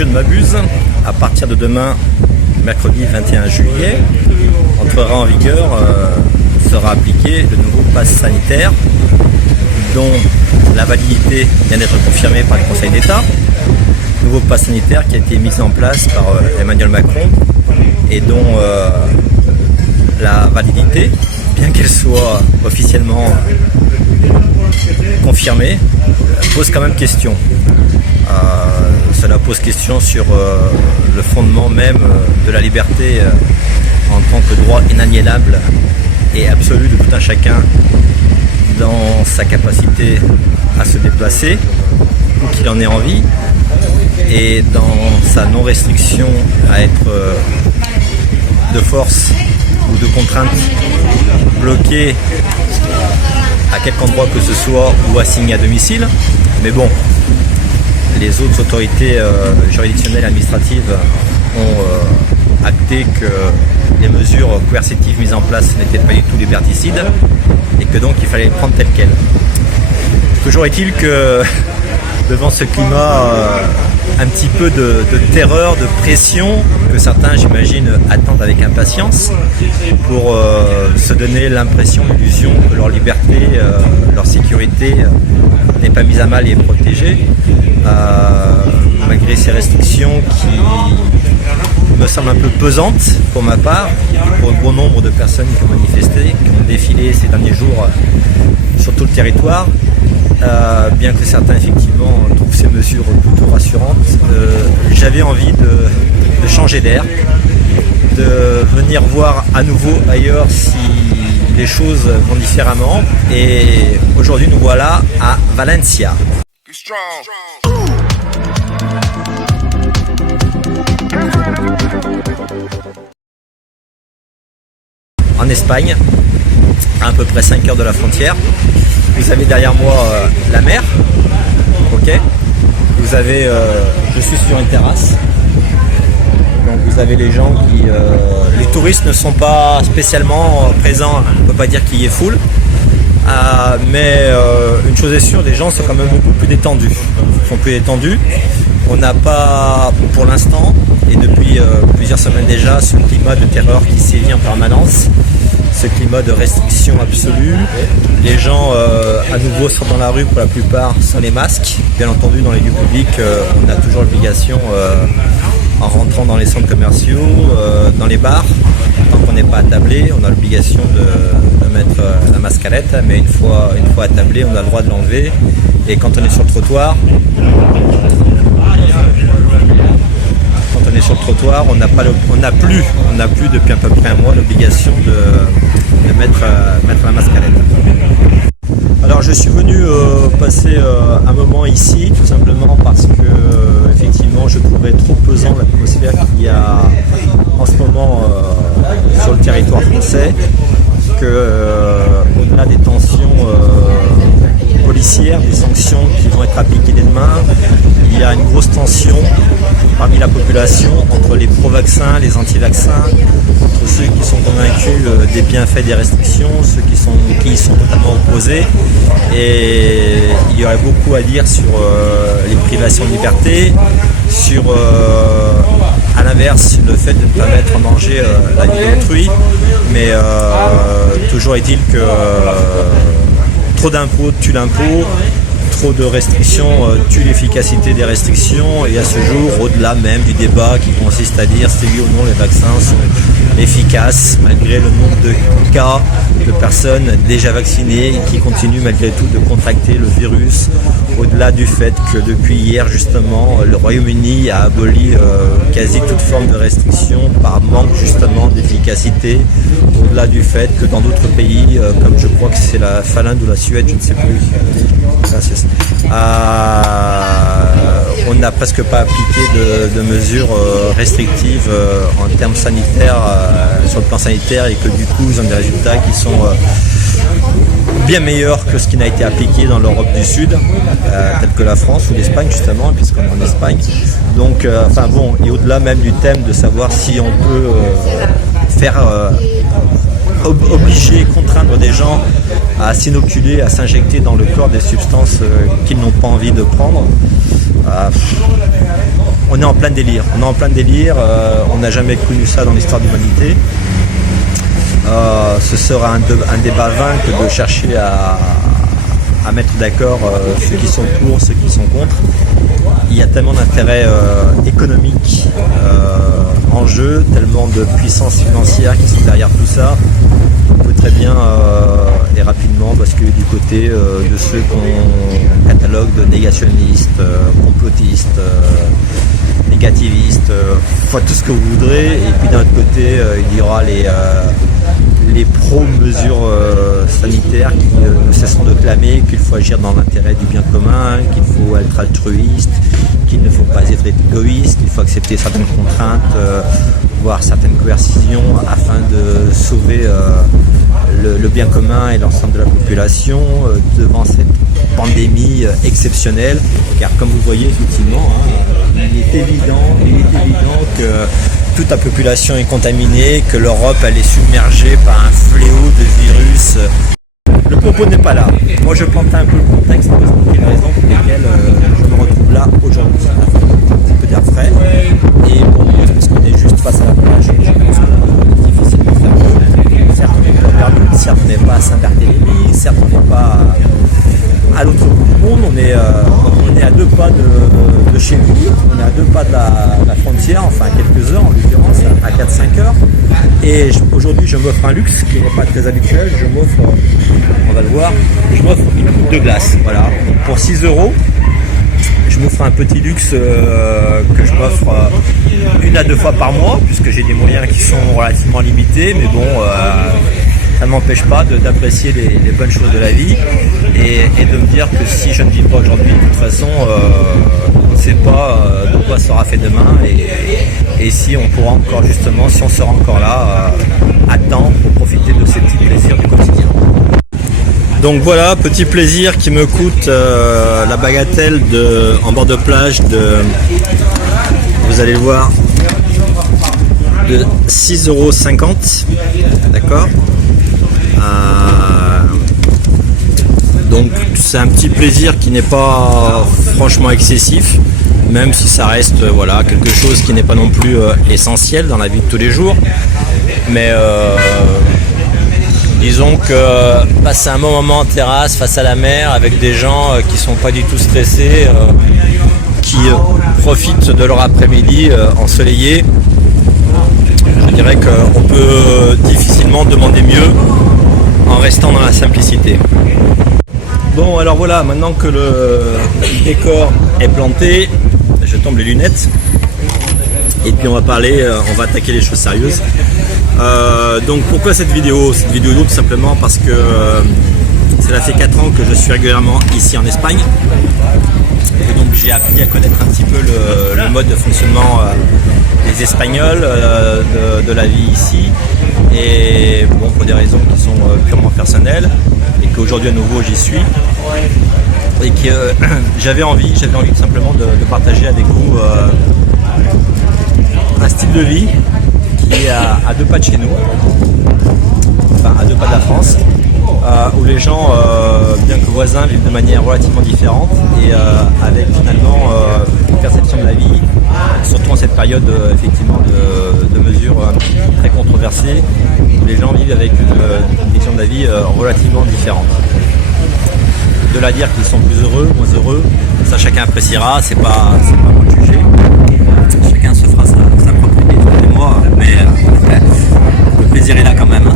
je ne m'abuse, à partir de demain, mercredi 21 juillet, entrera en vigueur, sera appliqué le nouveau pass sanitaire dont la validité vient d'être confirmée par le Conseil d'État. Nouveau pass sanitaire qui a été mis en place par Emmanuel Macron et dont la validité, bien qu'elle soit officiellement confirmée, pose quand même question. Cela pose question sur le fondement même de la liberté en tant que droit inaliénable et absolu de tout un chacun dans sa capacité à se déplacer, où qu'il en ait envie, et dans sa non-restriction à être de force ou de contrainte bloqué à quelque endroit que ce soit ou assigné à domicile. Mais bon, les autres autorités juridictionnelles et administratives ont acté que les mesures coercitives mises en place n'étaient pas du tout liberticides et que donc il fallait les prendre telles quelles. Toujours est-il que devant ce climat un petit peu de terreur, de pression que certains, j'imagine, attendent avec impatience pour se donner l'impression, l'illusion que leur liberté, leur sécurité n'est pas mise à mal et est protégée, malgré ces restrictions qui me semblent un peu pesantes pour ma part, pour un bon nombre de personnes qui ont manifesté, qui ont défilé ces derniers jours sur tout le territoire. Bien que certains effectivement trouvent ces mesures plutôt rassurantes, j'avais envie de changer d'air, de venir voir à nouveau ailleurs si les choses vont différemment. Et aujourd'hui nous voilà à Valencia. En Espagne, à peu près 5 heures de la frontière. Vous avez derrière moi la mer, ok. Vous avez, je suis sur une terrasse, donc vous avez les gens qui, les touristes ne sont pas spécialement présents, on ne peut pas dire qu'il y ait foule, mais une chose est sûre, les gens sont quand même beaucoup plus détendus, On n'a pas, pour l'instant, et depuis plusieurs semaines déjà, ce climat de terreur qui sévit en permanence. Ce climat de restriction absolue. Les gens à nouveau sont dans la rue pour la plupart sans les masques. Bien entendu dans les lieux publics on a toujours l'obligation en rentrant dans les centres commerciaux, dans les bars, tant qu'on n'est pas attablé, on a l'obligation de mettre la mascarette, mais une fois attablé on a le droit de l'enlever. Et quand on est sur le trottoir, on n'a plus depuis à peu près un mois l'obligation de mettre la mascarette. Alors je suis venu passer un moment ici tout simplement parce que effectivement je trouvais trop pesant l'atmosphère qu'il y a en ce moment sur le territoire français, qu'on a des tensions policières, des sanctions qui vont être appliquées dès demain. Il y a une grosse tension parmi la population entre les pro-vaccins, les anti-vaccins, entre ceux qui sont convaincus des bienfaits des restrictions, ceux qui y sont totalement opposés. Et il y aurait beaucoup à dire sur les privations de liberté, sur à l'inverse le fait de ne pas mettre en danger la vie d'autrui. Mais toujours est-il que trop d'impôts tue l'impôt, trop de restrictions tue l'efficacité des restrictions, et à ce jour, au-delà même du débat qui consiste à dire si oui ou non les vaccins sont efficaces, malgré le nombre de cas de personnes déjà vaccinées et qui continuent malgré tout de contracter le virus, au-delà du fait que depuis hier justement le Royaume-Uni a aboli quasi toute forme de restriction par manque justement d'efficacité, au-delà du fait que dans d'autres pays comme je crois que c'est la Finlande ou la Suède, je ne sais plus, on n'a presque pas appliqué de mesures restrictives en termes sanitaires, sur le plan sanitaire, et que du coup ils ont des résultats qui sont bien meilleurs que ce qui n'a été appliqué dans l'Europe du Sud, telle que la France ou l'Espagne justement, puisqu'on est en Espagne. Donc, enfin bon, et au-delà même du thème de savoir si on peut faire obliger, contraindre des gens à s'inoculer, à s'injecter dans le corps des substances qu'ils n'ont pas envie de prendre. on est en plein délire. On n'a jamais connu ça dans l'histoire de l'humanité. Ce sera un débat vain que de chercher à mettre d'accord ceux qui sont pour, ceux qui sont contre. Il y a tellement d'intérêts économiques en jeu, tellement de puissances financières qui sont derrière tout ça. On peut très bien et rapidement basculer du côté de ceux qu'on catalogue de négationnistes, complotistes, négativistes, tout ce que vous voudrez. Et puis d'un autre côté, il y aura les pro-mesures sanitaires qui ne cessent de clamer qu'il faut agir dans l'intérêt du bien commun, qu'il faut être altruiste, qu'il ne faut pas être égoïste, qu'il faut accepter certaines contraintes, voire certaines coercitions afin de sauver le bien commun et l'ensemble de la population devant cette pandémie exceptionnelle. Car comme vous voyez effectivement, il est évident que toute la population est contaminée, que l'Europe elle est submergée par un fléau de virus. Le propos n'est pas là. Moi je plantais un peu le contexte pour expliquer les raisons pour lesquelles je me retrouve là aujourd'hui. Un petit peu d'air frais. Et pour nous, parce qu'on est juste face à la plage, je pense que c'est difficile de faire mieux. Certes on n'est pas vers nous, certes on n'est pas à Saint-Barthélemy, certes on n'est pas à l'autre bout du monde, on est à 2 pas de chez nous, on est à 2 pas de la frontière, enfin à quelques heures en l'occurrence, à 4-5 heures. Et aujourd'hui je m'offre un luxe qui n'est pas très habituel, je m'offre, on va le voir, je m'offre une coupe de glace, voilà, pour 6 €. Je m'offre un petit luxe que je m'offre 1 à 2 fois par mois, puisque j'ai des moyens qui sont relativement limités, mais bon, ça ne m'empêche pas d'apprécier les bonnes choses de la vie et de me dire que si je ne vis pas aujourd'hui, de toute façon, on ne sait pas de quoi sera fait demain et si on pourra encore justement, si on sera encore là à temps pour profiter de ces petits plaisirs du quotidien. Donc voilà, petit plaisir qui me coûte la bagatelle en bord de plage vous allez le voir, de 6,50 €, d'accord. Donc c'est un petit plaisir qui n'est pas franchement excessif, même si ça reste voilà, quelque chose qui n'est pas non plus essentiel dans la vie de tous les jours. Mais disons que passer un bon moment en terrasse face à la mer avec des gens qui sont pas du tout stressés, qui profitent de leur après-midi ensoleillé, je dirais qu'on peut difficilement demander mieux en restant dans la simplicité. Bon alors voilà, maintenant que le décor est planté, je tombe les lunettes et puis on va attaquer les choses sérieuses. Donc pourquoi cette vidéo? Cette vidéo tout simplement parce que cela fait 4 ans que je suis régulièrement ici en Espagne. Et donc j'ai appris à connaître un petit peu le mode de fonctionnement des Espagnols, de la vie ici. Et bon, pour des raisons qui sont purement personnelles, et qu'aujourd'hui à nouveau j'y suis. Et que j'avais envie tout simplement de partager avec vous un style de vie qui est à 2 pas de chez nous, enfin à 2 pas de la France, où les gens, bien que voisins, vivent de manière relativement différente et avec finalement une perception de la vie, surtout en cette période effectivement de mesures très controversées, où les gens vivent avec une vision de la vie relativement différente. De là à dire qu'ils sont plus heureux, moins heureux, ça chacun appréciera, c'est pas moi de juger. Chacun se fera sa propre idée, moi, mais le plaisir est là quand même.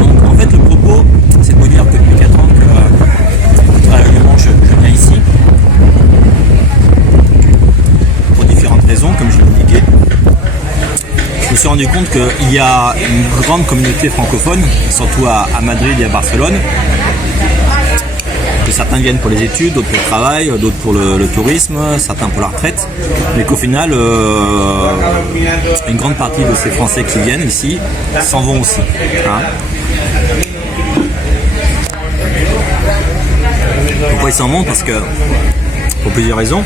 Donc en fait le propos, c'est de vous dire que depuis 4 ans que très régulièrement je viens ici, pour différentes raisons, comme je l'ai indiqué. Je me suis rendu compte qu'il y a une grande communauté francophone, surtout à Madrid et à Barcelone, que certains viennent pour les études, d'autres pour le travail, d'autres pour le tourisme, certains pour la retraite, mais qu'au final, une grande partie de ces Français qui viennent ici s'en vont aussi. Hein. Pourquoi ils s'en vont? Parce que, pour plusieurs raisons.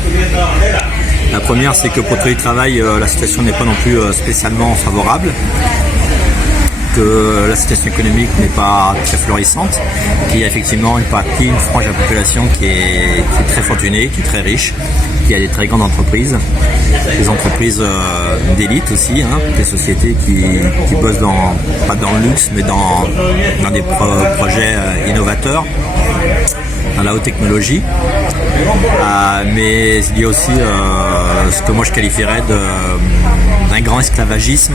La première, c'est que pour trouver du travail, la situation n'est pas non plus spécialement favorable, que la situation économique n'est pas très florissante, qu'il y a effectivement une frange de la population qui est très fortunée, qui est très riche, il y a des très grandes entreprises, des entreprises d'élite aussi, hein, des sociétés qui bossent pas dans le luxe, mais dans des projets innovateurs, dans la haute technologie. Mais il y a aussi ce que moi je qualifierais d'un grand esclavagisme,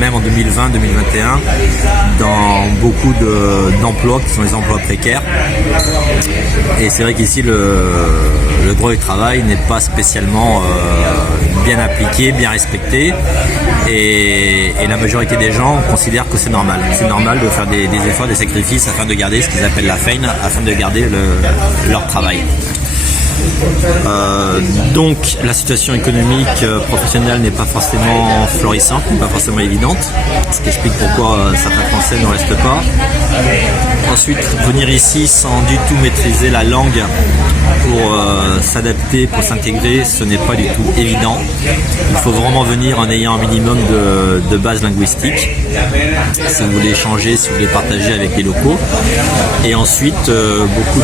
même en 2020-2021, dans beaucoup d'emplois qui sont les emplois précaires. Et c'est vrai qu'ici le droit du travail n'est pas spécialement bien appliqué, bien respecté, et la majorité des gens considèrent que c'est normal. C'est normal de faire des efforts, des sacrifices afin de garder ce qu'ils appellent la feine, afin de garder leur travail. Donc la situation économique professionnelle n'est pas forcément florissante, n'est pas forcément évidente, ce qui explique pourquoi certains Français ne restent pas. Ensuite, venir ici sans du tout maîtriser la langue pour s'adapter, pour s'intégrer, ce n'est pas du tout évident. Il faut vraiment venir en ayant un minimum de base linguistique si vous voulez échanger, si vous voulez partager avec les locaux. Et ensuite, beaucoup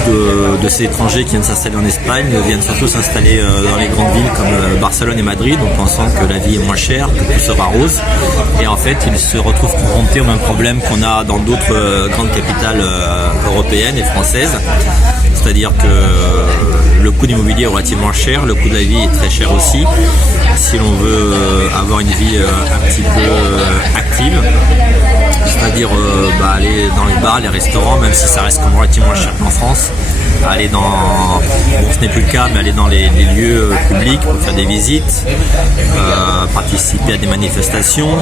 de ces étrangers qui viennent s'installer en Espagne viennent surtout s'installer dans les grandes villes comme Barcelone et Madrid, en pensant que la vie est moins chère, que tout sera rose. Et en fait, ils se retrouvent confrontés au même problème qu'on a dans d'autres grandes capitales européennes et françaises. C'est-à-dire que le coût d'immobilier est relativement cher, le coût de la vie est très cher aussi. Si l'on veut avoir une vie un petit peu active, c'est-à-dire aller dans les bars, les restaurants, même si ça reste comme relativement cher qu'en France, aller ce n'est plus le cas, mais aller dans les lieux publics pour faire des visites, participer à des manifestations,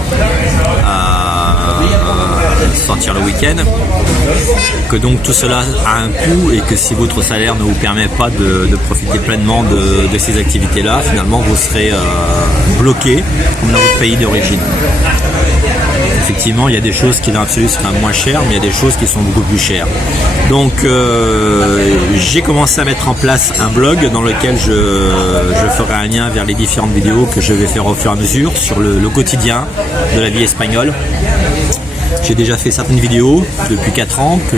sortir le week-end, que donc tout cela a un coût et que si votre salaire ne vous permet pas de profiter pleinement de ces activités-là, finalement vous serez bloqué comme dans votre pays d'origine. Effectivement, il y a des choses qui dans l'absolu seront moins chères, mais il y a des choses qui sont beaucoup plus chères. Donc j'ai commencé à mettre en place un blog dans lequel je ferai un lien vers les différentes vidéos que je vais faire au fur et à mesure sur le quotidien de la vie espagnole. J'ai déjà fait certaines vidéos depuis 4 ans que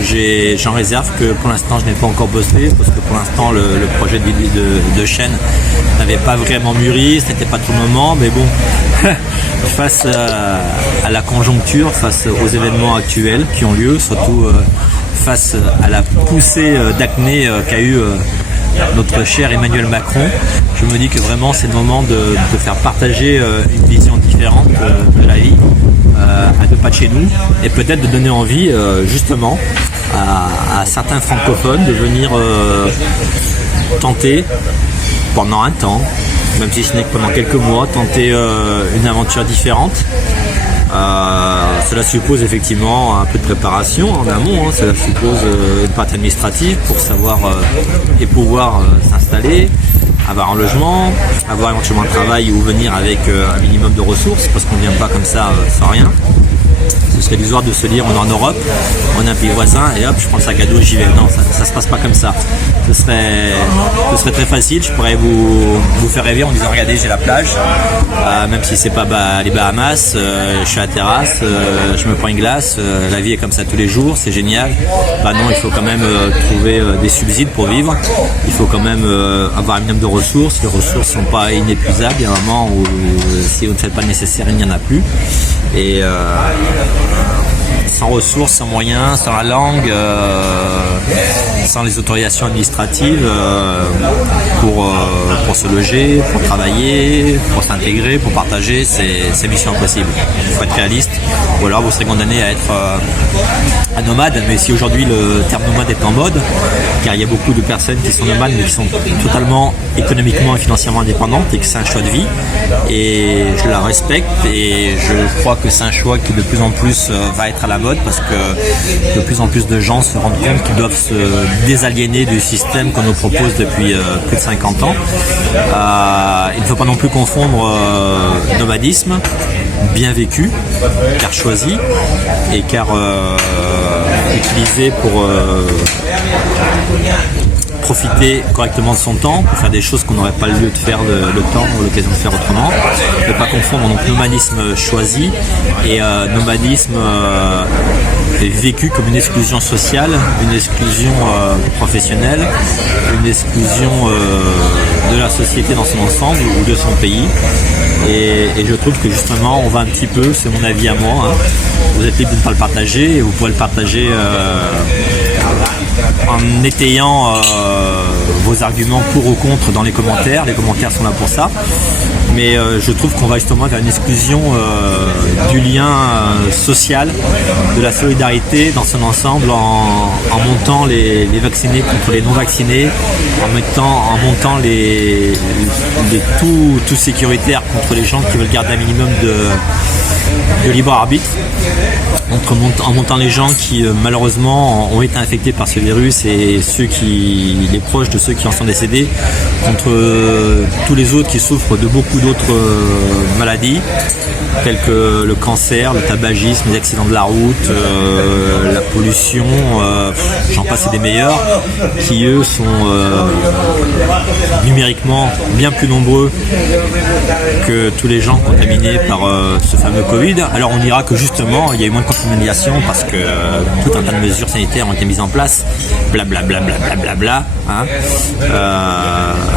j'en réserve, que pour l'instant je n'ai pas encore bossé parce que pour l'instant le projet de chaîne n'avait pas vraiment mûri, ce n'était pas trop le moment, mais bon, face à la conjoncture, face aux événements actuels qui ont lieu, surtout face à la poussée d'acné qu'a eu notre cher Emmanuel Macron, je me dis que vraiment c'est le moment de faire partager une vision différente de la vie à 2 pas de chez nous, et peut-être de donner envie justement à certains francophones de venir tenter pendant un temps, même si ce n'est que pendant quelques mois, tenter une aventure différente. Cela suppose effectivement un peu de préparation en amont, cela suppose une partie administrative pour savoir et pouvoir s'installer, avoir un logement, avoir éventuellement un travail ou venir avec un minimum de ressources, parce qu'on ne vient pas comme ça sans rien. Ce serait illusoire de se dire on est en Europe, on est un pays voisin et hop je prends le sac à dos et j'y vais. Non, ça se passe pas comme ça. Ce serait très facile, je pourrais vous faire rêver en disant regardez j'ai la plage, même si c'est pas les Bahamas, je suis à la terrasse, je me prends une glace, la vie est comme ça tous les jours, c'est génial. Non, il faut quand même trouver des subsides pour vivre, il faut quand même avoir un minimum de ressources, les ressources sont pas inépuisables, il y a un moment où si vous ne faites pas le nécessaire il n'y en a plus. Et sans ressources, sans moyens, sans la langue, sans les autorisations administratives pour se loger, pour travailler, pour s'intégrer, pour partager, c'est mission impossible. Il faut être réaliste, ou alors vous serez condamné à être un nomade, mais si aujourd'hui le terme nomade est en mode, car il y a beaucoup de personnes qui sont nomades mais qui sont totalement économiquement et financièrement indépendantes et que c'est un choix de vie, et je la respecte et je crois que c'est un choix qui de plus en plus va être à la mode parce que de plus en plus de gens se rendent compte qu'ils doivent se désaliéner du système qu'on nous propose depuis plus de 50 ans. Il ne faut pas non plus confondre nomadisme, bien vécu, car choisi et car utilisé pour profiter correctement de son temps, pour faire des choses qu'on n'aurait pas le lieu de faire le temps ou l'occasion de faire autrement. Ne pas confondre donc nomadisme choisi et nomadisme vécue comme une exclusion sociale, une exclusion professionnelle, une exclusion de la société dans son ensemble ou de son pays. Et je trouve que justement on va un petit peu, c'est mon avis à moi, hein, vous êtes libre de ne pas le partager et vous pouvez le partager en étayant vos arguments pour ou contre dans les commentaires sont là pour ça, mais je trouve qu'on va justement vers une exclusion du lien social, de la solidarité dans son ensemble en montant les vaccinés contre les non vaccinés, en montant les tout sécuritaires contre les gens qui veulent garder un minimum de libre arbitre, en montant les gens qui malheureusement ont été infectés par ce virus et les proches de ceux qui en sont décédés, contre tous les autres qui souffrent de beaucoup d'autres maladies tels que le cancer, le tabagisme, les accidents de la route, la pollution, j'en passe et des meilleurs, qui eux sont numériquement bien plus nombreux que tous les gens contaminés par ce fameux Covid. Alors on dira que justement il y a eu moins de contamination parce que tout un tas de mesures sanitaires ont été mises en place, blablabla, hein.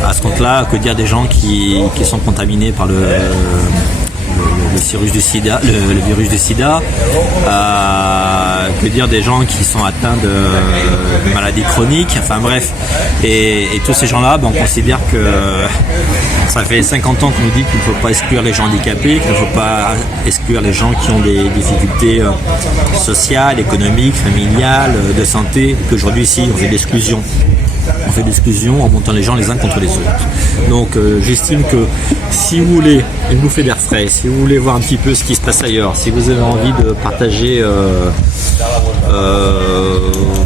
À ce compte-là, que dire des gens qui sont contaminés par le virus du sida, le virus du sida, que dire des gens qui sont atteints de maladies chroniques, enfin bref, et tous ces gens-là, on considère que ça fait 50 ans qu'on nous dit qu'il ne faut pas exclure les gens handicapés, qu'il ne faut pas exclure les gens qui ont des difficultés sociales, économiques, familiales, de santé, qu'aujourd'hui ici on fait d'exclusion. On fait d'exclusion en montant les gens les uns contre les autres. Donc j'estime que si vous voulez une bouffée d'air frais, si vous voulez voir un petit peu ce qui se passe ailleurs, si vous avez envie de partager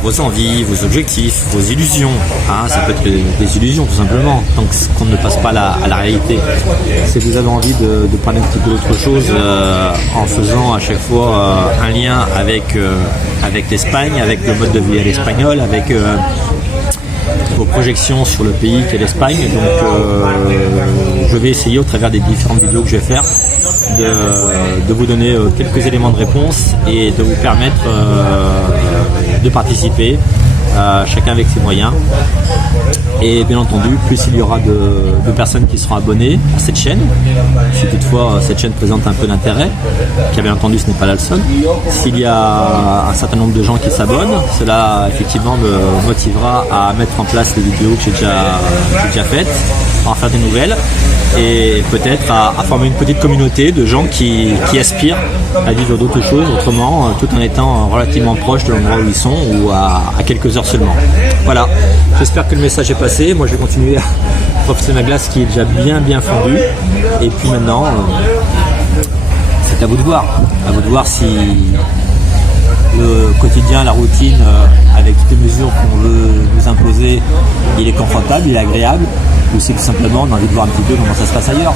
vos envies, vos objectifs, vos illusions, hein, ça peut être des illusions tout simplement, tant qu'on ne passe pas à la réalité. Si vous avez envie de parler un petit peu d'autre chose en faisant à chaque fois un lien avec l'Espagne, avec le mode de vie à l'espagnol, avec vos projections sur le pays qu'est l'Espagne. Donc je vais essayer au travers des différentes vidéos que je vais faire de vous donner quelques éléments de réponse et de vous permettre de participer, chacun avec ses moyens. Et bien entendu, plus il y aura de personnes qui seront abonnées à cette chaîne, si toutefois cette chaîne présente un peu d'intérêt, car bien entendu ce n'est pas là le seul. S'il y a un certain nombre de gens qui s'abonnent, cela effectivement me motivera à mettre en place les vidéos que j'ai déjà faites, à en faire des nouvelles, et peut-être à former une petite communauté de gens qui aspirent à vivre d'autres choses autrement, tout en étant relativement proche de l'endroit où ils sont ou à quelques heures seulement. Voilà, j'espère que le message est passé. Moi je vais continuer à profiter de ma glace qui est déjà bien fondue, et puis maintenant c'est à vous de voir si le quotidien, la routine, avec toutes les mesures qu'on veut nous imposer, il est confortable, il est agréable, ou c'est tout simplement on a envie de voir un petit peu comment ça se passe ailleurs.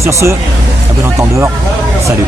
Sur ce, à bon entendeur, salut.